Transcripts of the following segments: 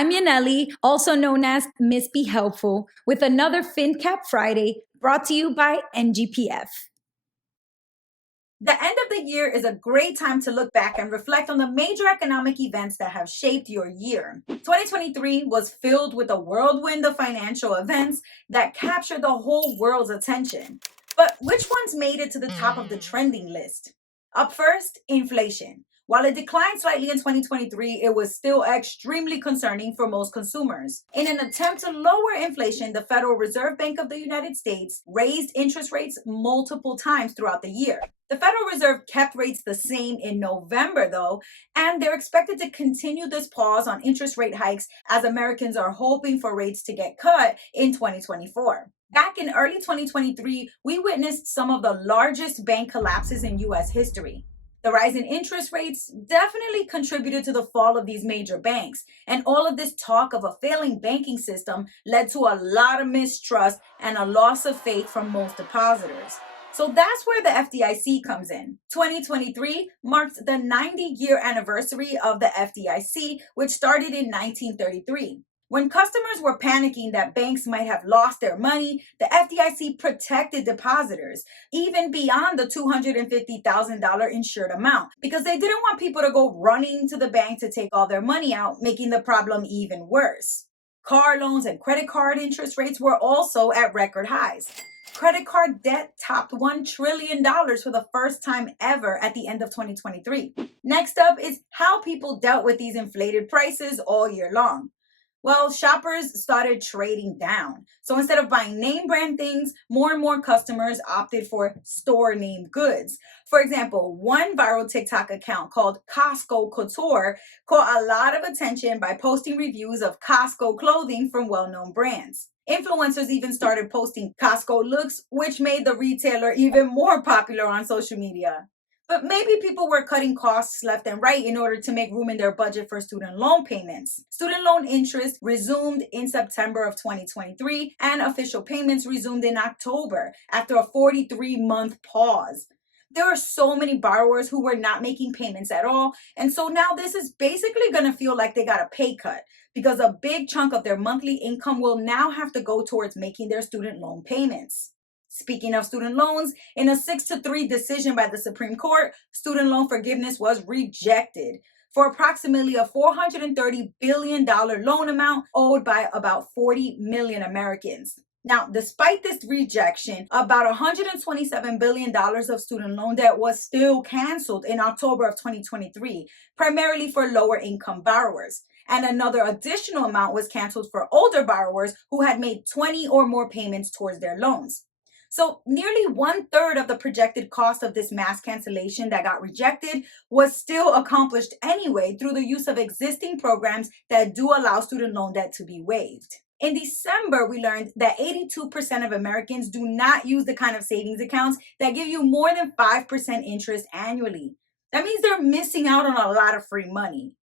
I'm Yaneli, also known as Miss Be Helpful, with another FinCap Friday brought to you by NGPF. The end of the year is a great time to look back and reflect on the major economic events that have shaped your year. 2023 was filled with a whirlwind of financial events that captured the whole world's attention. But which ones made it to the top of the trending list? Up first, inflation. While it declined slightly in 2023, it was still extremely concerning for most consumers. In an attempt to lower inflation, the Federal Reserve Bank of the United States raised interest rates multiple times throughout the year. The Federal Reserve kept rates the same in November, though, and they're expected to continue this pause on interest rate hikes as Americans are hoping for rates to get cut in 2024. Back in early 2023, we witnessed some of the largest bank collapses in U.S. history. The rise in interest rates definitely contributed to the fall of these major banks, and all of this talk of a failing banking system led to a lot of mistrust and a loss of faith from most depositors. So that's where the FDIC comes in. 2023 marked the 90-year anniversary of the FDIC, which started in 1933. When customers were panicking that banks might have lost their money, the FDIC protected depositors, even beyond the $250,000 insured amount, because they didn't want people to go running to the bank to take all their money out, making the problem even worse. Car loans and credit card interest rates were also at record highs. Credit card debt topped $1 trillion for the first time ever at the end of 2023. Next up is how people dealt with these inflated prices all year long. Well, shoppers started trading down. So instead of buying name brand things, more and more customers opted for store name goods. For example, one viral TikTok account called Costco Couture caught a lot of attention by posting reviews of Costco clothing from well-known brands. Influencers even started posting Costco looks, which made the retailer even more popular on social media. But maybe people were cutting costs left and right in order to make room in their budget for student loan payments. Student loan interest resumed in September of 2023, and official payments resumed in October after a 43-month pause. There are so many borrowers who were not making payments at all, and so now this is basically going to feel like they got a pay cut because a big chunk of their monthly income will now have to go towards making their student loan payments. Speaking of student loans, in a 6-3 decision by the Supreme Court, student loan forgiveness was rejected for approximately a $430 billion loan amount owed by about 40 million Americans. Now, despite this rejection, about $127 billion of student loan debt was still canceled in October of 2023, primarily for lower income borrowers. And another additional amount was canceled for older borrowers who had made 20 or more payments towards their loans. So nearly 1/3 of the projected cost of this mass cancellation that got rejected was still accomplished anyway through the use of existing programs that do allow student loan debt to be waived. In December, we learned that 82% of Americans do not use the kind of savings accounts that give you more than 5% interest annually. That means they're missing out on a lot of free money.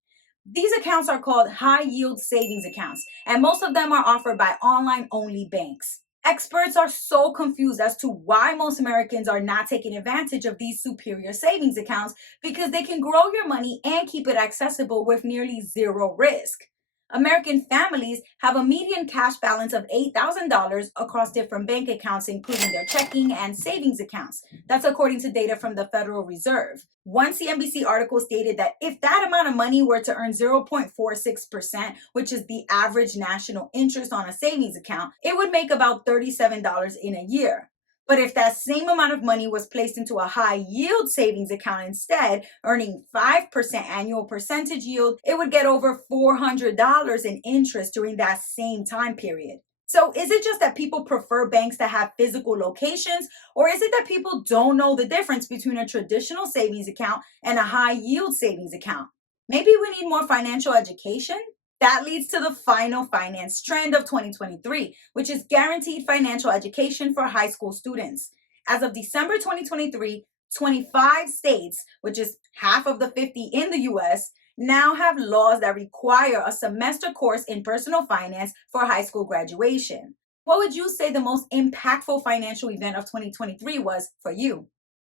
These accounts are called high-yield savings accounts, and most of them are offered by online-only banks. Experts are so confused as to why most Americans are not taking advantage of these superior savings accounts because they can grow your money and keep it accessible with nearly zero risk. American families have a median cash balance of $8,000 across different bank accounts, including their checking and savings accounts. That's according to data from the Federal Reserve. One CNBC article stated that if that amount of money were to earn 0.46%, which is the average national interest on a savings account, it would make about $37 in a year. But if that same amount of money was placed into a high yield savings account instead, earning 5% annual percentage yield, it would get over $400 in interest during that same time period. So is it just that people prefer banks that have physical locations, or is it that people don't know the difference between a traditional savings account and a high yield savings account? Maybe we need more financial education? That leads to the final finance trend of 2023, which is guaranteed financial education for high school students. As of December 2023, 25 states, which is half of the 50 in the US, now have laws that require a semester course in personal finance for high school graduation. What would you say the most impactful financial event of 2023 was for you?